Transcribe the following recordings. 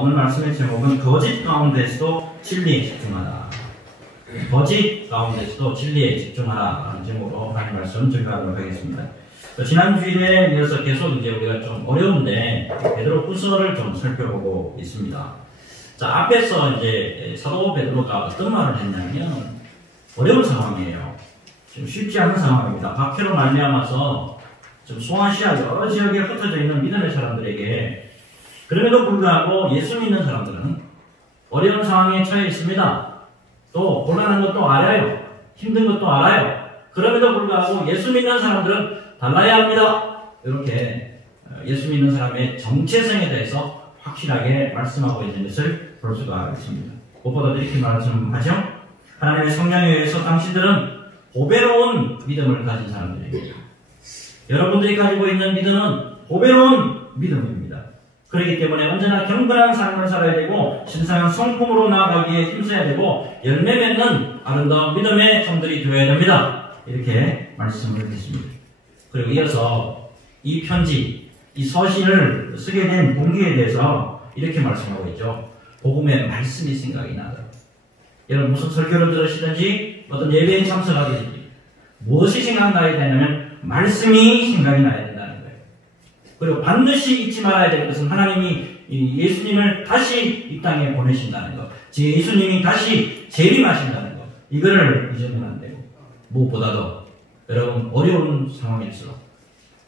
오늘 말씀의 제목은 거짓 가운데서도 진리에 집중하라. 거짓 가운데서도 진리에 집중하라 라는 제목으로 하나님 말씀 전가하도록 하겠습니다. 지난 주일에 이어서 계속 이제 우리가 좀 어려운데 베드로 후서를 좀 살펴보고 있습니다. 자, 앞에서 이제 사도 베드로가 어떤 말을 했냐면 어려운 상황이에요. 좀 쉽지 않은 상황입니다. 박해로 말미암아서 좀 소아시아 여러 지역에 흩어져 있는 믿음의 사람들에게 그럼에도 불구하고 예수 믿는 사람들은 어려운 상황에 처해 있습니다. 또 곤란한 것도 알아요. 힘든 것도 알아요. 그럼에도 불구하고 예수 믿는 사람들은 달라야 합니다. 이렇게 예수 믿는 사람의 정체성에 대해서 확실하게 말씀하고 있는 것을 볼 수가 있습니다. 무엇보다도 이렇게 말씀하죠. 하나님의 성령에 의해서 당신들은 보배로운 믿음을 가진 사람들입니다. 여러분들이 가지고 있는 믿음은 보배로운 믿음입니다. 그렇기 때문에 언제나 경건한 삶을 살아야 되고 신성한 성품으로 나아가기에 힘써야 되고 열매 맺는 아름다운 믿음의 종들이 되어야 됩니다. 이렇게 말씀을 드립니다. 그리고 이어서 이 편지, 이 서신을 쓰게 된 동기에 대해서 이렇게 말씀하고 있죠. 복음의 말씀이 생각이 나더라. 여러분 무슨 설교를 들으시든지 어떤 예배에 참석하든지 무엇이 생각나야 되냐면 말씀이 생각이 나야 된다는 거예요. 그리고 반드시 잊지 말아야 될 것은 하나님이 예수님을 다시 이 땅에 보내신다는 것, 예수님이 다시 재림하신다는 것, 이거를 잊으면 안 되고 무엇보다도 여러분 어려운 상황일수록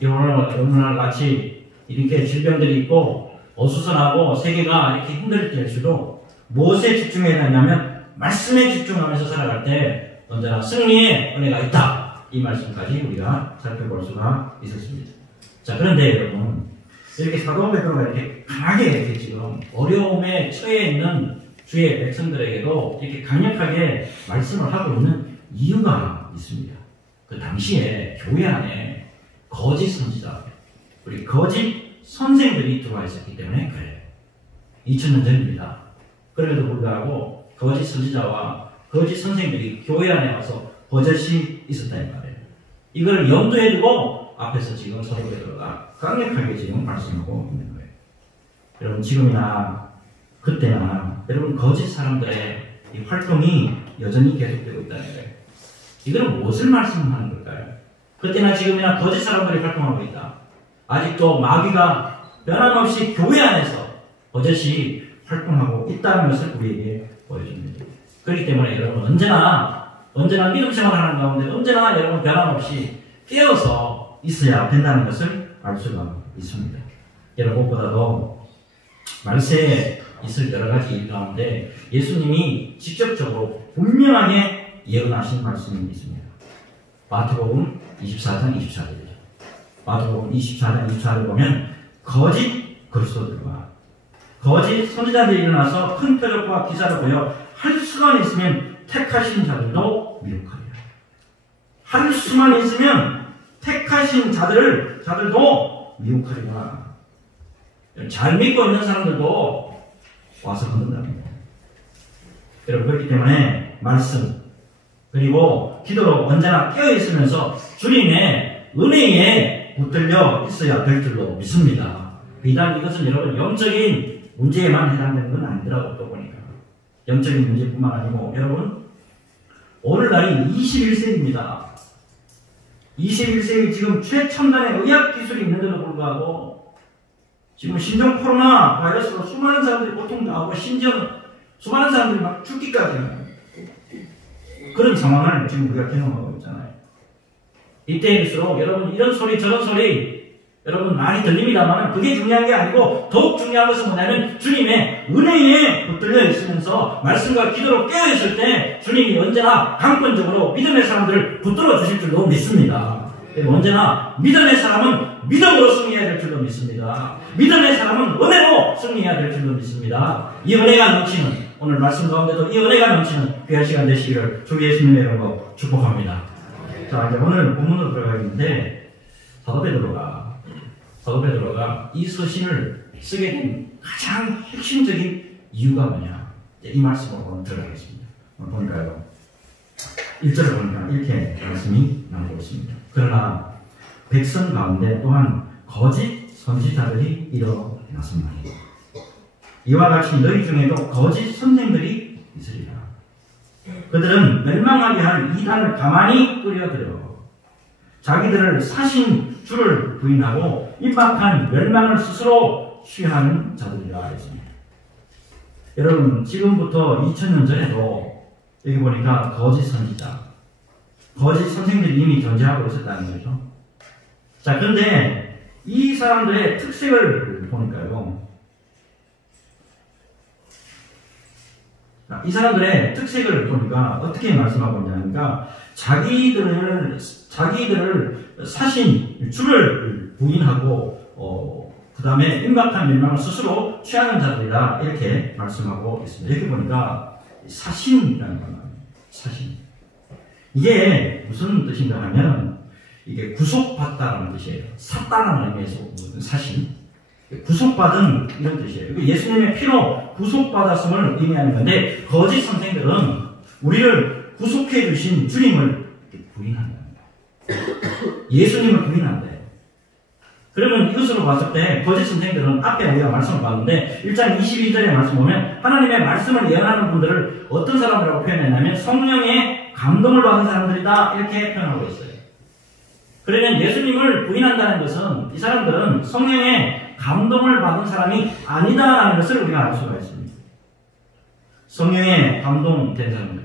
오늘날 같이 이렇게 질병들이 있고 어수선하고 세계가 이렇게 힘들 때일수록 무엇에 집중해야 되냐면 말씀에 집중하면서 살아갈 때 언제나 승리의 은혜가 있다. 이 말씀까지 우리가 살펴볼 수가 있었습니다. 자, 그런데 여러분 이렇게 사도 베드로가 이렇게 강하게 이렇게 지금 어려움에 처해 있는 주의 백성들에게도 이렇게 강력하게 말씀을 하고 있는 이유가 있습니다. 그 당시에 교회 안에 거짓 선지자, 우리 거짓 선생들이 들어와 있었기 때문에 그래요. 2000년 전입니다. 그럼에도 불구하고 거짓 선지자와 거짓 선생들이 교회 안에 와서 버젓이 있었다는 말이에요. 이걸 염두에 두고 앞에서 지금 사도 베드로가 강력하게 지금 말씀하고 있는 거예요. 여러분 지금이나 그때나 여러분 거짓 사람들의 이 활동이 여전히 계속되고 있다는 거예요. 이거는 무엇을 말씀하는 걸까요? 그때나 지금이나 거짓 사람들이 활동하고 있다. 아직도 마귀가 변함없이 교회 안에서 버젓이 활동하고 있다는 것을 우리에게 보여줍니다. 그렇기 때문에 여러분 언제나 믿음 생활하는 가운데 언제나 여러분 변함없이 깨어서 있어야 된다는 것을 알 수가 있습니다. 여러분 무엇보다도 말세에 있을 여러 가지 일 가운데 예수님이 직접적으로 분명하게 예언하신 말씀이 있습니다. 마태복음 24장 24절이죠. 마태복음 24장 24절 보면 거짓 그리스도들과 거짓 선지자들이 일어나서 큰 표적과 기사를 보여 할 수만 있으면 택하신 자들도 미혹하리라. 할 수만 있으면 택하신 자들도 미혹하리라. 잘 믿고 있는 사람들도 와서 흔든답니다. 여러분 그렇기 때문에 말씀 그리고 기도로 언제나 깨어있으면서 주님의 은혜에 붙들려 있어야 될 줄로 믿습니다. 비단 이것은 여러분 영적인 문제에만 해당되는 건 아니더라고요. 또 보니까 영적인 문제뿐만 아니고 여러분 오늘날이 21세기입니다. 21세기 지금 최첨단의 의학 기술이 있는데도 불구하고 지금 신종 코로나 바이러스로 수많은 사람들이 고통당하고 심지어 수많은 사람들이 막 죽기까지 하는 그런 상황을 지금 우리가 경험하고 있잖아요. 이때일수록 여러분 이런 소리 저런 소리 여러분 많이 들립니다만 그게 중요한 게 아니고 더욱 중요한 것은 뭐냐면 주님의 은혜에 붙들려 있으면서 말씀과 기도로 깨어있을 때 주님이 언제나 강권적으로 믿음의 사람들을 붙들어 주실 줄로 믿습니다. 언제나 믿음의 사람은 믿음으로 승리해야 될 줄로 믿습니다. 믿음의 사람은 은혜로 승리해야 될 줄로 믿습니다. 이 은혜가 넘치는 오늘 말씀 가운데도 이 은혜가 넘치는 귀한 시간 되시기를 주 예수님의 이름으로 축복합니다. 자, 이제 오늘 본문으로 들어가겠는데 사도 베드로가 이 서신을 쓰게 된 가장 핵심적인 이유가 뭐냐? 이 말씀으로 들어가겠습니다. 볼까요? 1절을 보니까 이렇게 말씀이 나오고 있습니다. 그러나 백성 가운데 또한 거짓 선지자들이 일어났습니다. 이와 같이 너희 중에도 거짓 선생들이 있으리라. 그들은 멸망하게 할 이단을 가만히 끌어들여 자기들을 사신 주를 부인하고 임박한 멸망을 스스로 취하는 자들이라 했습니다. 여러분, 지금부터 2000년 전에도 여기 보니까 거짓 선지자, 거짓 선생들이 이미 존재하고 있었다는 거죠. 자, 그런데 이 사람들의 특색을 보니까요. 이 사람들의 특색을 보니까 어떻게 말씀하고 있냐니까 자기들을 사신 주를 부인하고 그 다음에 임박한 멸망을 스스로 취하는 자들이라 이렇게 말씀하고 있습니다. 여기 보니까 사신이라는 말, 사신. 이게 무슨 뜻인가 하면 이게 구속받다라는 뜻이에요. 샀다라는 의미에서 사신. 구속받은 이런 뜻이에요. 예수님의 피로 구속받았음을 의미하는 건데 거짓 선생들은 우리를 구속해 주신 주님을 부인한다. 예수님을 부인한다. 그러면 이것으로 봤을 때 거짓 선생들은 앞에 우리가 말씀을 봤는데 1장 22절에 말씀 보면 하나님의 말씀을 예언하는 분들을 어떤 사람이라고 표현했냐면 성령의 감동을 받은 사람들이다 이렇게 표현하고 있어요. 그러면 예수님을 부인한다는 것은 이 사람들은 성령의 감동을 받은 사람이 아니다라는 것을 우리가 알 수가 있습니다. 성령에 감동된 사람들,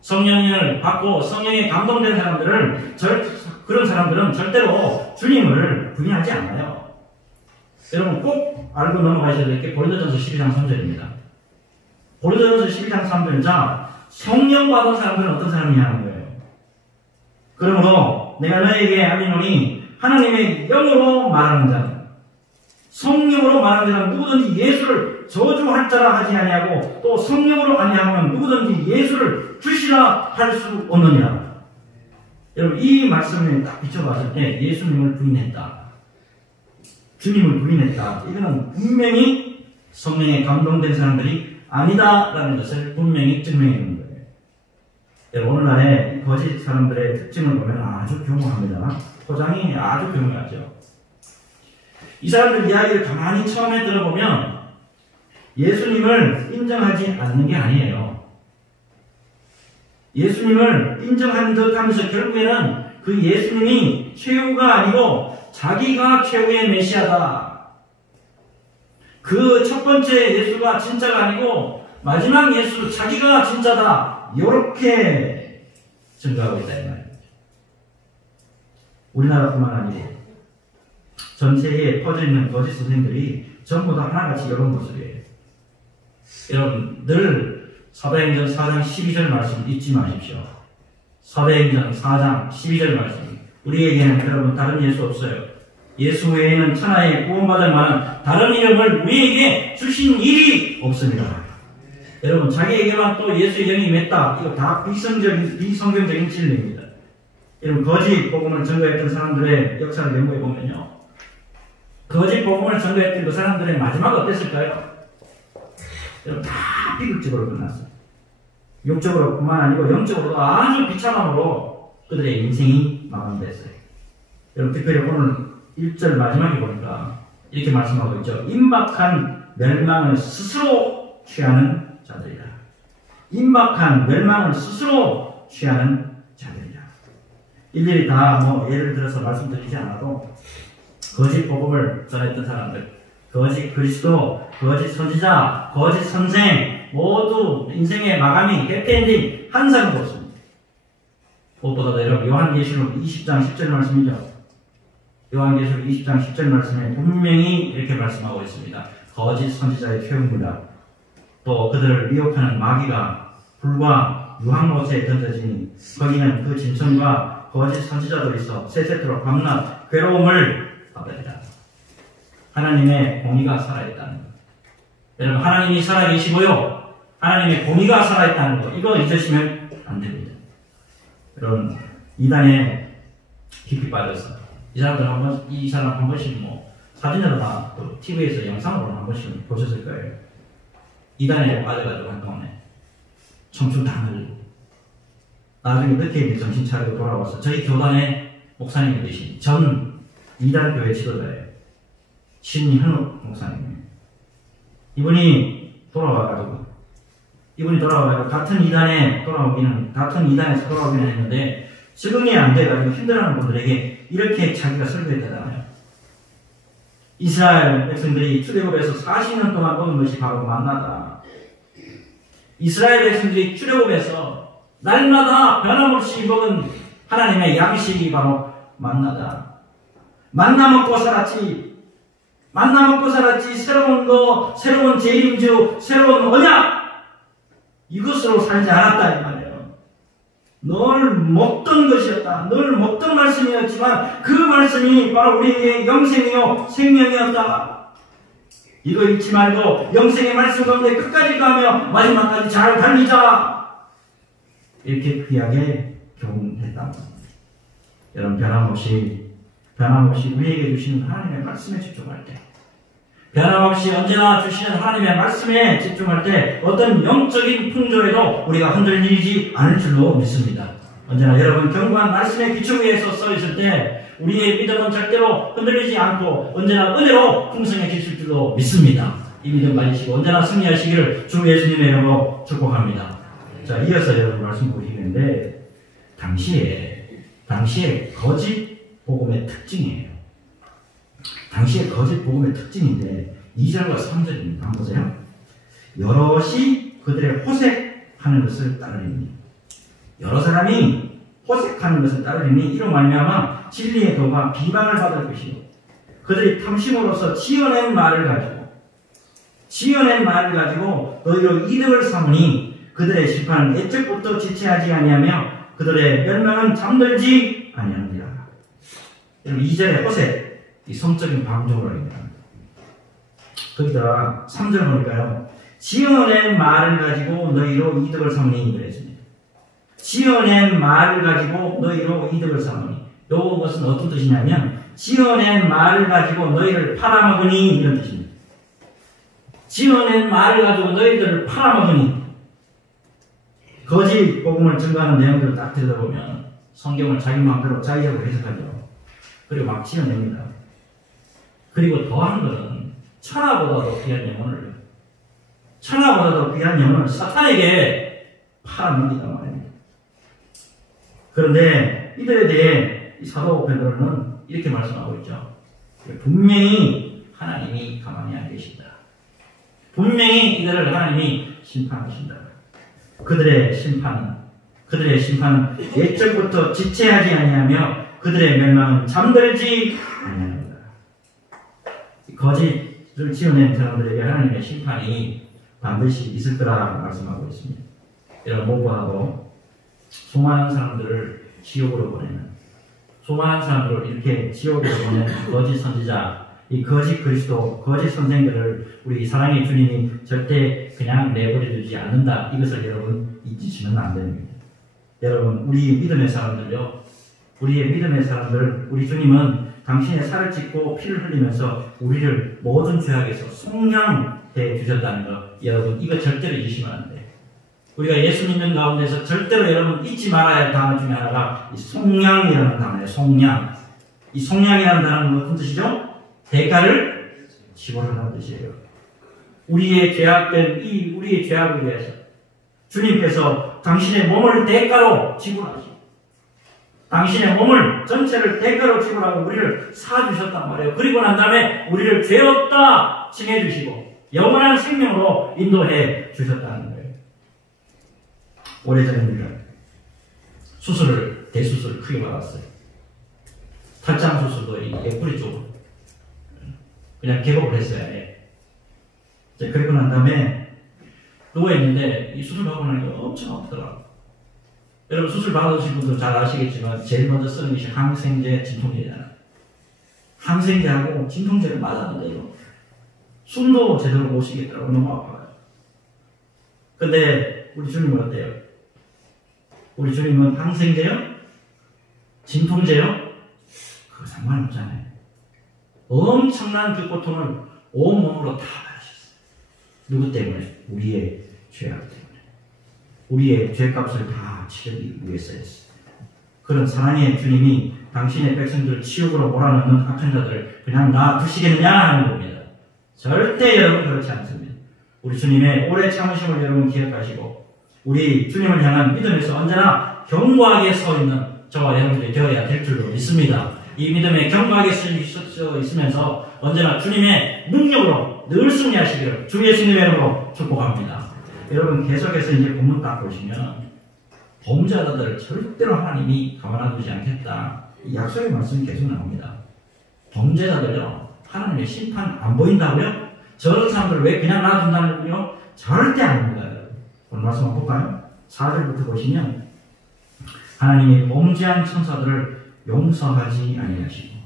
성령을 받고 성령에 감동된 사람들을 그런 사람들은 절대로 주님을 부인하지 않아요. 여러분 꼭 알고 넘어가셔야 될 게 고린도전서 12장 3절입니다. 고린도전서 12장 3절 자 성령 받은 사람들은 어떤 사람이냐는 거예요. 그러므로 내가 너에게 알리노니 하나님의 영으로 말하는 자는 성령으로 말하는 자는 누구든지 예수를 저주할 자라 하지 아니하고 또 성령으로 아니하면 누구든지 예수를 주시라 할 수 없느니라. 여러분 이 말씀에 딱 비춰봤을 때 예수님을 부인했다, 주님을 부인했다, 이거는 분명히 성령에 감동된 사람들이 아니다라는 것을 분명히 증명해 주는 거예요. 여러분 오늘날의 거짓 사람들의 특징을 보면 아주 교묘합니다. 포장이 아주 교묘하죠. 이 사람들 이야기를 가만히 처음에 들어보면 예수님을 인정하지 않는 게 아니에요. 예수님을 인정하는 듯 하면서 결국에는 그 예수님이 최후가 아니고 자기가 최후의 메시아다. 그 첫 번째 예수가 진짜가 아니고 마지막 예수 자기가 진짜다. 이렇게 증거하고 있다 이 말이에요. 우리나라뿐만 아니고 전 세계에 퍼져있는 거짓 선생들이 전부 다 하나같이 이런 모습이에요. 여러분 늘 사도행전 4장 12절 말씀 잊지 마십시오. 사도행전 4장 12절 말씀 우리에게는 여러분 다른 예수 없어요. 예수 외에는 천하에 구원받을 만한 다른 이름을 우리에게 주신 일이 없습니다. 여러분 자기에게만 또 예수의 영이 임했다. 이거 다 비성경적인 진리입니다. 여러분 거짓 복음을 증거했던 사람들의 역사를 연구해 보면요, 거짓 복음을 증거했던 그 사람들의 마지막은 어땠을까요? 여러분 다 비극적으로 끝났어요. 육적으로 뿐만 아니고 영적으로도 아주 비참함으로 그들의 인생이 마감됐어요. 여러분 특별히 오늘 1절 마지막에 보니까 이렇게 말씀하고 있죠. 임박한 멸망을 스스로 취하는 자들이다. 임박한 멸망을 스스로 취하는 자들이다. 일일이 다 예를 들어서 말씀드리지 않아도 거짓 복음을 전했던 사람들, 거짓 그리스도, 거짓 선지자, 거짓 선생 모두 인생의 마감이 해피엔딩 한 사람도 없습니다. 무엇보다도 여러분 요한계시록 20장 10절 말씀이죠. 요한계시록 20장 10절 말씀에 분명히 이렇게 말씀하고 있습니다. 거짓 선지자의 표현입니다. 또 그들을 미혹하는 마귀가 불과 유황못에 던져지니 거기는 그 짐승과 거짓 선지자도 있어 세세토록 밤낮 괴로움을 받으리라. 하나님의 공의가 살아있다는 것. 여러분 하나님이 살아계시고요, 하나님의 공의가 살아있다는 것, 이거 잊으시면 안 됩니다. 여러분 이단에 깊이 빠져서 이 사람 한 번씩 사진으로 다 TV에서 영상으로 한 번씩 보셨을 거예요. 이단에 빠져가지고 한동안에 청춘 다 늘리고 나중에 늦게 이제 정신 차리고 돌아와서 저희 교단의 목사님이 되신 전 이단 교회 지도자예요. 신현욱 목사님. 이분이 돌아와가지고 같은 이단에서 돌아오기는 했는데 적응이 안 돼가지고 힘들어하는 분들에게 이렇게 자기가 설교했다잖아요. 이스라엘 백성들이 출애굽에서 40년 동안 먹은 것이 바로 만나다. 이스라엘 백성들이 출애굽에서 날마다 변함없이 먹은 하나님의 양식이 바로 만나다. 만나 먹고 살았지. 새로운 재림주, 새로운 언약. 이것으로 살지 않았다 이 말이에요. 늘 먹던 것이었다. 늘 먹던 말씀이었지만 그 말씀이 바로 우리에게 영생이요 생명이었다. 이거 잊지 말고 영생의 말씀 가운데 끝까지 가며 마지막까지 잘 달리자. 이렇게 귀하게 교훈했다. 여러분 변함없이 우리에게 주시는 하나님의 말씀에 집중할 때, 변함없이 언제나 주시는 하나님의 말씀에 집중할 때 어떤 영적인 풍조에도 우리가 흔들리지 않을 줄로 믿습니다. 언제나 여러분 견고한 말씀의 기초 위에서 서 있을 때 우리의 믿음은 절대로 흔들리지 않고 언제나 은혜로 풍성해질 줄로 믿습니다. 이 믿음 가지시고 언제나 승리하시기를 주 예수님의 이름으로 축복합니다. 자, 이어서 여러분 말씀 보시는데 당시에 거짓 복음의 특징이에요. 당시의 거짓 복음의 특징인데 2절과 3절입니다. 한번 보세요. 여럿이 그들의 호색하는 것을 따르리니, 여러 사람이 호색하는 것을 따르리니 이로 말미암아 진리의 도가 비방을 받을 것이요 그들이 탐심으로서 지어낸 말을 가지고 너희로 이득을 삼으니 그들의 심판은 애적부터 지체하지 아니하며 그들의 멸망은 잠들지 아니하느니라. 2절의 호색, 이 성적인 방종론입니다. 거기다가 3절 보니까요. 지어낸 말을 가지고 너희로 이득을 삼으니 그랬습니다. 지어낸 말을 가지고 너희로 이득을 삼으니. 이것은 어떤 뜻이냐면 지어낸 말을 가지고 너희를 팔아먹으니 이런 뜻입니다. 지어낸 말을 가지고 너희들을 팔아먹으니. 거짓 복음을 증거하는 내용들을 딱 들여다보면 성경을 자기 마음대로 자의적으로 해석하죠. 그리고 막 지어냅니다. 그리고 더한 것은 천하보다도 귀한 영혼을 사탄에게 팔아넘기단 말입니다. 그런데 이들에 대해 이 사도 베드로는 이렇게 말씀하고 있죠. 분명히 하나님이 가만히 안 계신다. 분명히 이들을 하나님이 심판하신다. 그들의 심판은 예적부터 지체하지 아니하며 그들의 멸망은 잠들지 아니하느니라. 거짓을 지어낸 사람들에게 하나님의 심판이 반드시 있을 거라고 말씀하고 있습니다. 이런 무엇보다도 수많은 사람들을 지옥으로 보내는, 수많은 사람들을 이렇게 지옥으로 보내는 거짓 선지자, 이 거짓 그리스도, 거짓 선생들을 우리 사랑의 주님이 절대 그냥 내버려 두지 않는다. 이것을 여러분 잊으시면 안 됩니다. 여러분, 우리 믿음의 사람들요, 우리 주님은 당신의 살을 찢고 피를 흘리면서 우리를 모든 죄악에서 속량해 주셨다는 것, 여러분 이거 절대로 잊으시면 안 돼요. 우리가 예수 믿는 가운데서 절대로 여러분 잊지 말아야 할 단어 중에 하나가 이 속량이라는 단어예요. 속량. 이 속량이라는 단어는 무슨 뜻이죠? 대가를 지불하는 뜻이에요. 우리의 죄악을 위해서 주님께서 당신의 몸을 대가로 지불하시고 당신의 몸을 전체를 대가로 지불하고 우리를 사주셨단 말이에요. 그리고 난 다음에 우리를 죄 없다 칭해주시고 영원한 생명으로 인도해 주셨다는 거예요. 오래전입니다. 대수술을 크게 받았어요. 탈장 수술도 이 옆구리 쪽으로 그냥 개복을 했어요. 그리고 난 다음에 누워있는데 이 수술 받고 나니까 엄청 아프더라고요. 여러분 수술 받으신 분들 잘 아시겠지만 제일 먼저 쓰는 것이 항생제, 진통제잖아요. 항생제하고 진통제를 맞았는데 이거 숨도 제대로 못 쉬겠더라고요. 너무 아파요. 근데 우리 주님은 어때요? 우리 주님은 항생제요? 진통제요? 그거 상관없잖아요. 엄청난 그 고통을 온몸으로 다 받으셨어요. 누구 때문에? 우리의 죄악 때문에. 우리의 죄값을 다 치르기 위해서였어요. 그런 사랑의 주님이 당신의 백성들을 지옥으로 몰아넣는 악한 자들을 그냥 놔두시겠느냐 하는 겁니다. 절대 여러분 그렇지 않습니다. 우리 주님의 오래 참으심을 여러분 기억하시고 우리 주님을 향한 믿음에서 언제나 견고하게 서 있는 저와 여러분들이 되어야 될 줄로 믿습니다. 이 믿음에 견고하게 서 있으면서 언제나 주님의 능력으로 늘 승리하시기를 주 예수님의 이름으로 축복합니다. 여러분 계속해서 이제 본문 딱 보시면 범죄자들 절대로 하나님이 가만두지 않겠다. 이 약속의 말씀이 계속 나옵니다. 범죄자들요 하나님의 심판 안 보인다고요? 저런 사람들 왜 그냥 놔둔다는군요? 절대 아닙니다. 오늘 말씀 한번 볼까요? 4절부터 보시면 하나님이 범죄한 천사들을 용서하지 아니하시고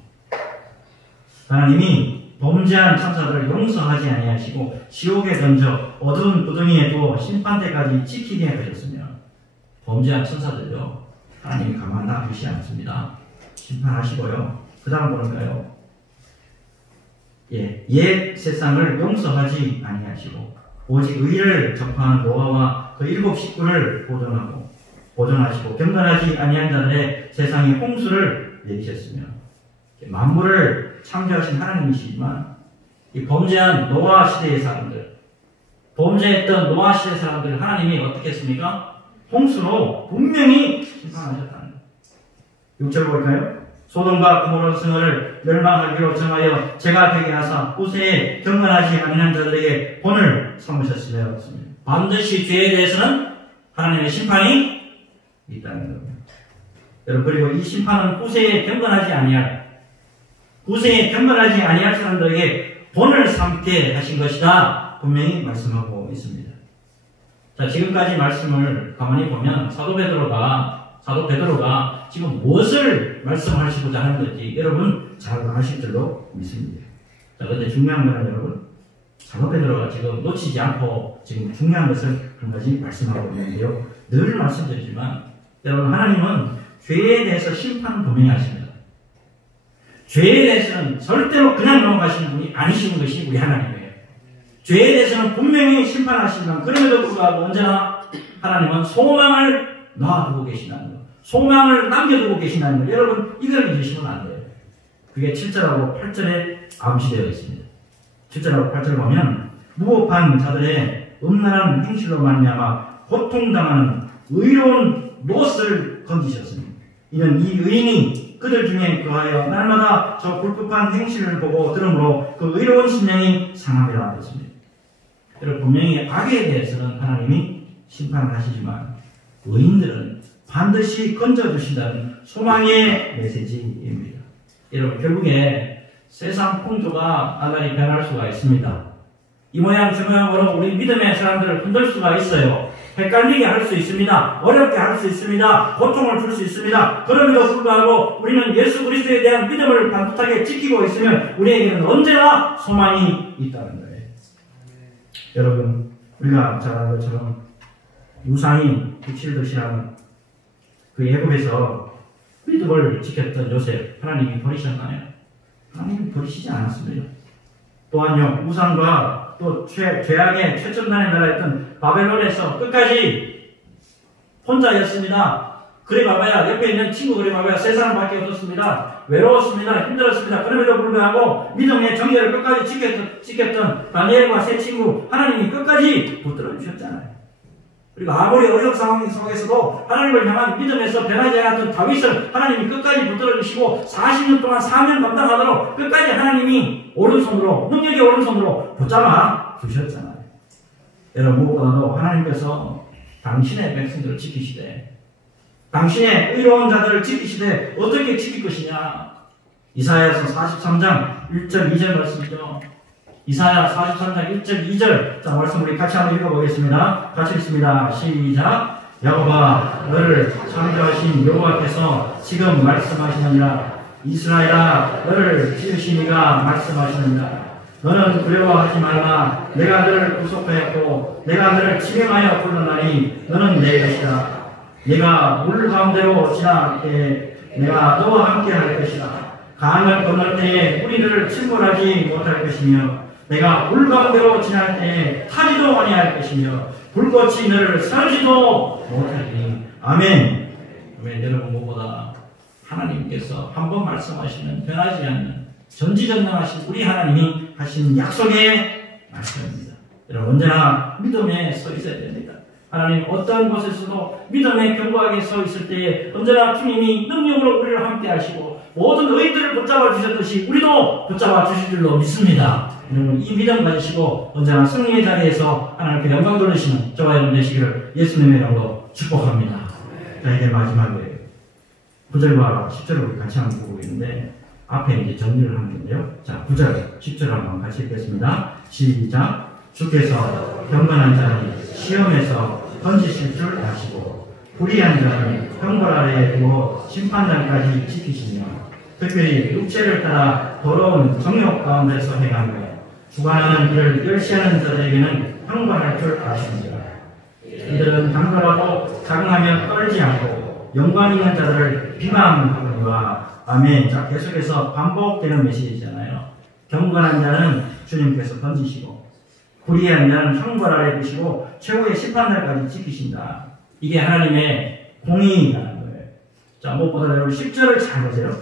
하나님이 범죄한 천사들을 용서하지 아니하시고 지옥에 던져 어두운 구덩이에 두어 심판대까지 지키게 하셨으며 범죄한 천사들요 하나님이 가만 놔두지 않습니다. 심판하시고요. 그 다음 보니까요 옛 세상을 용서하지 아니하시고 오직 의를 접한 노아와 그 7 식구를 보존하시고 경건하지 아니한 자들의 세상에 홍수를 내리셨으며 만물을 창조하신 하나님이시지만 이 범죄한 노아 시대의 사람들 범죄했던 노아 시대 사람들 하나님이 어떻게 했습니까? 홍수로 분명히 심판하셨다는 거예요. 6절 볼까요? 소돔과 고모라 성을 멸망하기로 정하여 제가 되게 하사 후세에 경건하지 아니한 자들에게 본을 삼으셨으며 반드시 죄에 대해서는 하나님의 심판이 있다는 겁니다. 여러분 그리고 이 심판은 후세에 경건하지 아니할 사람들에게 본을 삼게 하신 것이다 분명히 말씀하고 있습니다. 자 지금까지 말씀을 가만히 보면 사도 베드로가 지금 무엇을 말씀하시고자 하는 건지 여러분 잘 아실 줄로 믿습니다. 자, 그런데 중요한 거는 여러분, 사도 베드로가 지금 놓치지 않고 지금 중요한 것을 한 가지 말씀하고 있는데요. 늘 말씀드리지만 여러분 하나님은 죄에 대해서 심판을 분명히 하십니다. 죄에 대해서는 절대로 그냥 넘어가시는 분이 아니시는 것이 우리 하나님이에요. 죄에 대해서는 분명히 심판하시지만 그럼에도 불구하고 언제나 하나님은 소망을 놔두고 계신다는 것, 소망을 남겨두고 계신다는 것, 여러분 이걸 잊으시면 안 돼요. 그게 7절하고 8절에 암시되어 있습니다. 7절하고 8절 보면 무법한 자들의 음란한 행실로 말미암아 고통당하는 의로운 롯을 건지셨습니다. 이는 이 의인이 그들 중에 그하여 날마다 저 불법한 행실을 보고 들으므로 그 의로운 심령이 상함이라 했습니다. 여러분 분명히 악에 대해서는 하나님이 심판을 하시지만 의인들은 반드시 건져주신다는 소망의 메시지입니다. 여러분 결국에 세상 풍조가 나날이 변할 수가 있습니다. 이 모양 저 모양으로 우리 믿음의 사람들을 흔들 수가 있어요. 헷갈리게 할 수 있습니다. 어렵게 할 수 있습니다. 고통을 줄 수 있습니다. 그럼에도 불구하고 우리는 예수 그리스도에 대한 믿음을 반듯하게 지키고 있으면 우리에게는 언제나 소망이 있다는 거예요. 여러분 우리가 잘 아는 것처럼 우상이 북실득실한 그 애굽에서 믿음을 지켰던 요셉 하나님이 버리셨나요? 하나님이 버리시지 않았습니다. 또한요 우상과 또 죄악의 최첨단의 나라였던 바벨론에서 끝까지 혼자였습니다. 그래 봐봐야 옆에 있는 친구 그래 봐봐야 세 사람밖에 없었습니다. 외로웠습니다. 힘들었습니다. 그럼에도 불구하고 믿음의 정죄를 끝까지 지켰던 다니엘과 세 친구 하나님이 끝까지 붙들어 주셨잖아요. 그리고 아무리 어려운 상황 속에서도 하나님을 향한 믿음에서 변하지 않았던 다윗을 하나님이 끝까지 붙들어 주시고 40년 동안 사명 감당하도록 끝까지 하나님이 오른손으로 능력의 오른손으로 붙잡아 주셨잖아요. 여러분 무엇보다도 하나님께서 당신의 백성들을 지키시되 당신의 의로운 자들을 지키시되 어떻게 지킬 것이냐. 이사야서 43장 1절 2절 말씀이죠. 이사야 43장 1절 2절 자 말씀 우리 같이 한번 읽어보겠습니다. 같이 읽습니다. 시작. 야곱아 너를 창조하신 여호와께서 지금 말씀하시느니라. 이스라엘아 너를 지으신 이가 말씀하시느니라. 너는 두려워하지 말라. 내가 너를 구속하였고 내가 너를 지명하여 불렀나니 너는 내 것이다. 네가 물 가운데로 지날 때 내가 너와 함께 할 것이다. 강을 건널 때에 물이 너를 침몰하지 못할 것이며 내가 물 가운데로 지날 때에 타지도 아니할 것이며 불꽃이 너를 사르지도 못하리니. 아멘. 아멘. 여러분 무엇보다 하나님께서 한번 말씀하시면 변하지 않는 전지전능하신 우리 하나님이 하신 약속의 말씀입니다. 여러분, 언제나 믿음에 서 있어야 됩니다. 하나님 어떤 곳에서도 믿음에 견고하게 서 있을 때에 언제나 주님이 능력으로 우리를 함께 하시고 모든 의들을 붙잡아 주셨듯이 우리도 붙잡아 주실 줄로 믿습니다. 여러분, 이 믿음 가지시고 언제나 승리의 자리에서 하나님께 영광 돌리시는 저와 여러분 되시기를 예수님의 이름으로 축복합니다. 자, 이제 마지막에 9절과 10절을 우리 같이 한번 보고 있는데 앞에 이제 정리를 하는 건데요. 자, 9절, 10절 한번 같이 읽겠습니다. 시작. 주께서 경건한 자는 시험에서 던지실 줄 아시고 불의한 자는 형벌 아래에 두어 심판날까지 지키시며 특별히 육체를 따라 더러운 정욕 가운데서 행하며 주관하는 일을 열시하는 자들에게는 형벌할 줄 아십니다. 이들은 강건하고 자긍하며 떨지 않고 영광 있는 자들을 비방하거니와 아멘. 자, 계속해서 반복되는 메시지잖아요. 경건한 자는 주님께서 던지시고 불의한 자는 형벌 아래 두시고 최후의 심판날까지 지키신다. 이게 하나님의 공의라는 거예요. 자, 무엇보다 여러분 10절을 잘 보세요.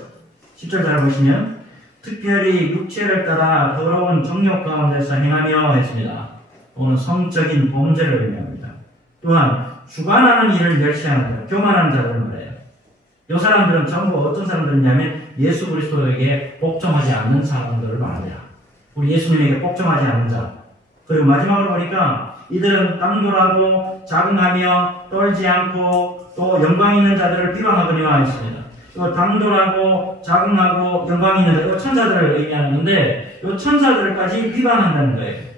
10절 잘 보시면 특별히 육체를 따라 더러운 정욕 가운데서 행하며 했습니다. 오늘 성적인 범죄를 의미합니다. 또한 주관하는 일을 멸시하는 자, 교만한 자를 말해요. 이 사람들은 전부 어떤 사람들이냐면 예수 그리스도에게 복종하지 않는 사람들을 말합니다. 우리 예수님에게 복종하지 않는 자. 그리고 마지막으로 보니까 이들은 깡돌하고 자긍하며 떨지 않고 또 영광 있는 자들을 비방하거니와 했습니다. 또 당돌하고 자긍하고 영광 있는 자들, 천사들을 의미하는 건데 이 천사들까지 비방한다는 거예요.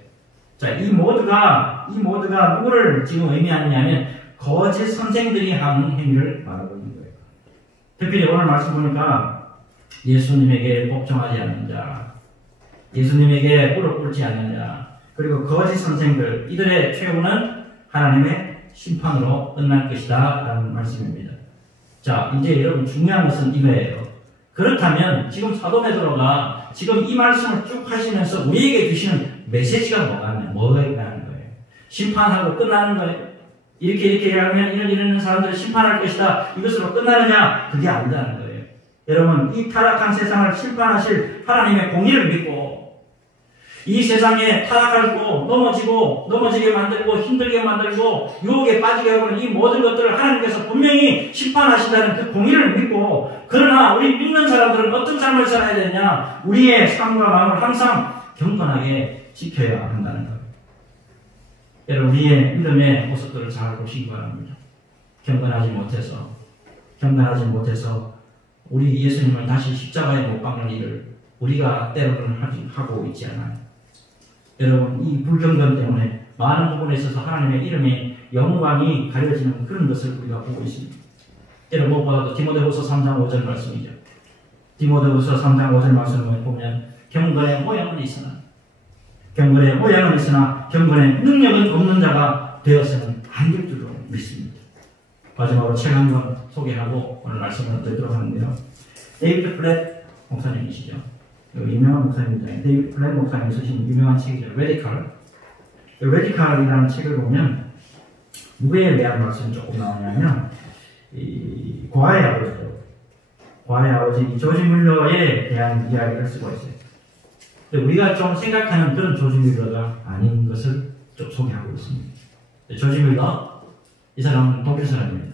자, 이 모두가 누구를 지금 의미하느냐면 거짓 선생들이 하는 행위를 말하고 있는 거예요. 특별히 오늘 말씀 보니까 예수님에게 복종하지 않는 자, 예수님에게 무릎 꿇지 않는 자, 그리고 거짓 선생들, 이들의 최후는 하나님의 심판으로 끝날 것이다 라는 말씀입니다. 자, 이제 여러분 중요한 것은 이거예요. 그렇다면 지금 사도 베드로가 지금 이 말씀을 쭉 하시면서 우리에게 주시는 메시지가 뭐가 있다는 거예요. 심판하고 끝나는 거예요. 이렇게 하면 이런 사람들을 심판할 것이다. 이것으로 끝나느냐? 그게 아니다는 거예요. 여러분, 이 타락한 세상을 심판하실 하나님의 공의를 믿고 이 세상에 타락하고 넘어지게 만들고 힘들게 만들고 유혹에 빠지게 하고는 이 모든 것들을 하나님께서 분명히 심판하신다는 그 공의를 믿고, 그러나 우리 믿는 사람들은 어떤 삶을 살아야 되느냐? 우리의 삶과 마음을 항상 경건하게 지켜야 한다는 거예요. 여러분, 우리의 믿음의 모습들을 잘 보시기 바랍니다. 경건하지 못해서 우리 예수님을 다시 십자가에 못 박는 일을 우리가 때로는 하고 있지 않아요. 여러분, 이 불경건 때문에 많은 부분에 있어서 하나님의 이름의 영광이 가려지는 그런 것을 우리가 보고 있습니다. 여러분, 무엇보다도 디모데후서 3장 5절 말씀이죠. 디모데후서 3장 5절 말씀을 보면 경건의 모양은 있으나 경건의 능력은 없는 자가 되어서는 안 될 줄로 믿습니다. 마지막으로 책 한 권 소개하고 오늘 말씀을 드리도록 하는데요. 데이비드 플랫 목사님이시죠. 유명한 목사님입니다. 데이비드 플랫 목사님이 쓰신 유명한 책이죠. 레디칼이라는 책을 보면 누구에 대한 말씀이 조금 나오냐면 이 고아의 아버지 조지 뮬러에 대한 이야기를 쓰고 있어요. 근데 우리가 좀 생각하는 그런 조지 뮬러가 아닌 것을 좀 소개하고 있습니다. 조지 뮬러, 이 사람은 독일 사람입니다.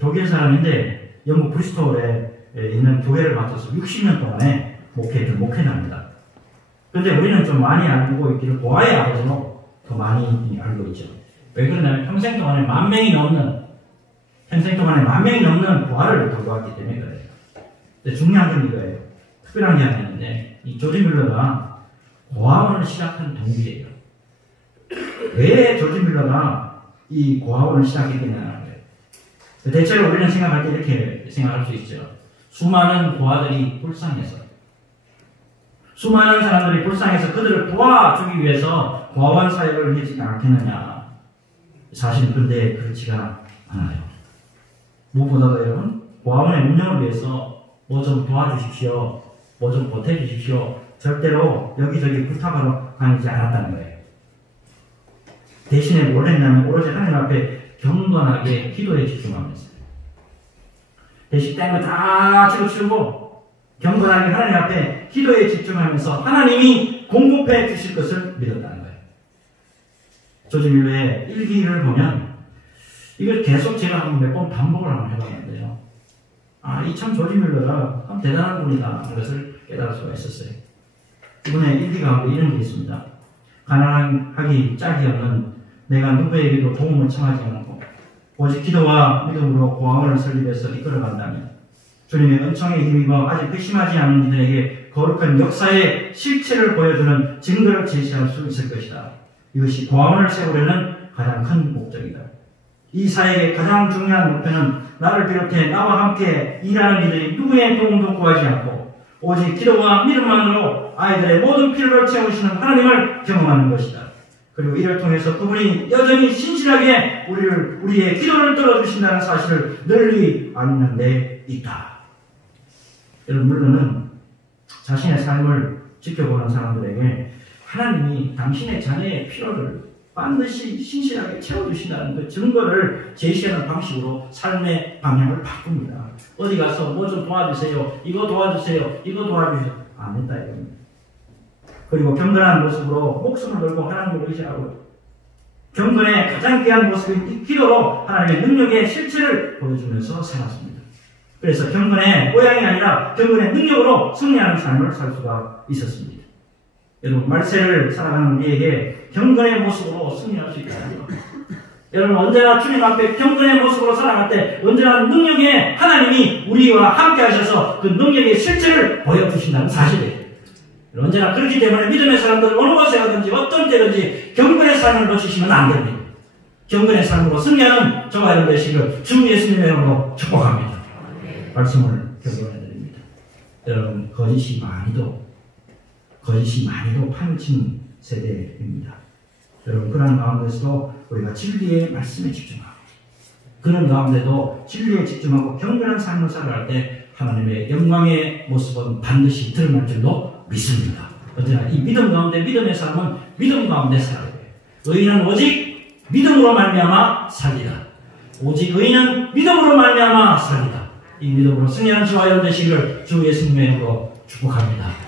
독일 사람인데 영국 브리스톨에 있는 교회를 맡아서 60년 동안에 목회자입니다. 그런데 우리는 좀 많이 알고 있기를 고아의 아버지로 더 많이 알고 있죠. 왜 그러냐면 평생 동안에 만 명이 넘는 고아를 돌보았기 때문에 그래요. 근데 중요한 건 이거예요. 특별한 게 아니었는데 이 조지 뮬러가 고아원을 시작한 동기예요. 왜 조지 뮬러가 이 고아원을 시작했겠냐는 거예요. 대체로 우리는 생각할 때 이렇게 생각할 수 있죠. 수많은 고아들이 수많은 사람들이 불쌍해서 그들을 도와주기 위해서 고아원 사역을 하지 않겠느냐. 사실 근데 그렇지가 않아요. 무엇보다도 여러분, 고아원의 운영을 위해서 뭐 좀 도와주십시오, 뭐 좀 보태주십시오, 절대로 여기저기 부탁하러 다니지 않았다는 거예요. 대신에 뭘 했냐면 오로지 하나님 앞에 경건하게 기도에 집중하면서 대신 딴 거 다 집어치우고 경건하게 하나님 앞에 기도에 집중하면서 하나님이 공급해 주실 것을 믿었다는 거예요. 조지 밀러의 일기를 보면 이걸 계속 제가 몇 번 반복을 한번 해봤는데요. 이 참 조지 밀러가 참 대단한 분이다 하는 것을 깨달을 수가 있었어요. 이분의 일기 가운데 이런 게 있습니다. 가난하기 짝이 없는 내가 누구에게도 도움을 청하지 않고 오직 기도와 믿음으로 고아원을 설립해서 이끌어간다면 주님의 은총에 힘입어 아직 회심하지 않은 이들에게 거룩한 역사의 실체를 보여주는 증거를 제시할 수 있을 것이다. 이것이 고아원을 세우려는 가장 큰 목적이다. 이 사역의 가장 중요한 목표는 나를 비롯해 나와 함께 일하는 이들이 누구의 도움도 구하지 않고 오직 기도와 믿음만으로 아이들의 모든 필요를 채우시는 하나님을 경험하는 것이다. 그리고 이를 통해서 그분이 여전히 신실하게 우리의 기도를 들어주신다는 사실을 널리 알리는 데 있다. 여러분, 물론은 자신의 삶을 지켜보는 사람들에게 하나님이 당신의 자녀의 필요를 반드시 신실하게 채워주신다는 그 증거를 제시하는 방식으로 삶의 방향을 바꿉니다. 어디 가서 뭐 좀 도와주세요. 이거 도와주세요. 이거 도와주세요. 안 했다 이겁니다. 그리고 경건한 모습으로 목숨을 걸고 하나님을 의지하고 경건의 가장 귀한 모습인 이 기도로 하나님의 능력의 실체를 보여주면서 살았습니다. 그래서 경건의 모양이 아니라 경건의 능력으로 승리하는 삶을 살 수가 있었습니다. 여러분, 말세를 살아가는 우리에게 경건의 모습으로 승리할 수 있다는 것. 여러분, 언제나 주님 앞에 경건의 모습으로 살아갈 때 언제나 능력의 하나님이 우리와 함께 하셔서 그 능력의 실체를 보여주신다는 사실이에요. 언제나 그렇기 때문에 믿음의 사람들 어느 곳에 가든지 어떤 때든지 경건의 삶을 놓치시면 안 됩니다. 경건의 삶으로 승리하는 저와 여러분 되시길 주 예수님의 이름으로 축복합니다. 말씀을 경고해드립니다. 여러분, 거짓이 많이도 파묻힌 세대입니다. 여러분, 그런 가운데서도 우리가 진리의 말씀에 집중하고 그런 가운데도 진리에 집중하고 경건한 삶을 살아갈 때 하나님의 영광의 모습은 반드시 드러날 줄로 믿습니다. 언제나 이 믿음 가운데 믿음의 삶은 믿음 가운데 살아야 돼요. 의인은 오직 믿음으로 말미암아 살리라. 오직 의인은 믿음으로 말미암아 살리라. 이 믿음으로 승리하는 저와 여러분 되시기를 주 예수님의 이름으로 축복합니다.